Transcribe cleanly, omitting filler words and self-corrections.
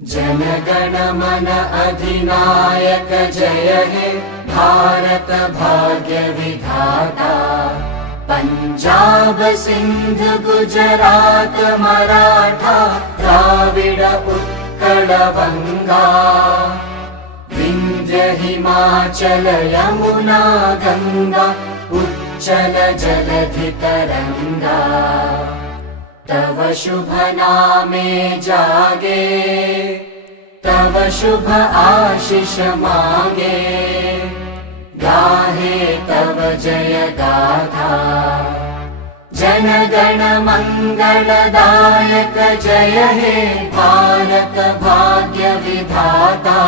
जनगण मन अधिनायक जय हे भारत भाग्य विधाता। पंजाब सिंध गुजरात मराठा द्राविड उत्कल बंगा। विंध्य हिमाचल यमुना गंगा उच्चल जलधि तरंगा। तव शुभ नामे जागे तव शुभ आशीष मागे। गाहे तव जय गाथा जनगण मंगलदायक जय हे भारत भाग्य विधाता।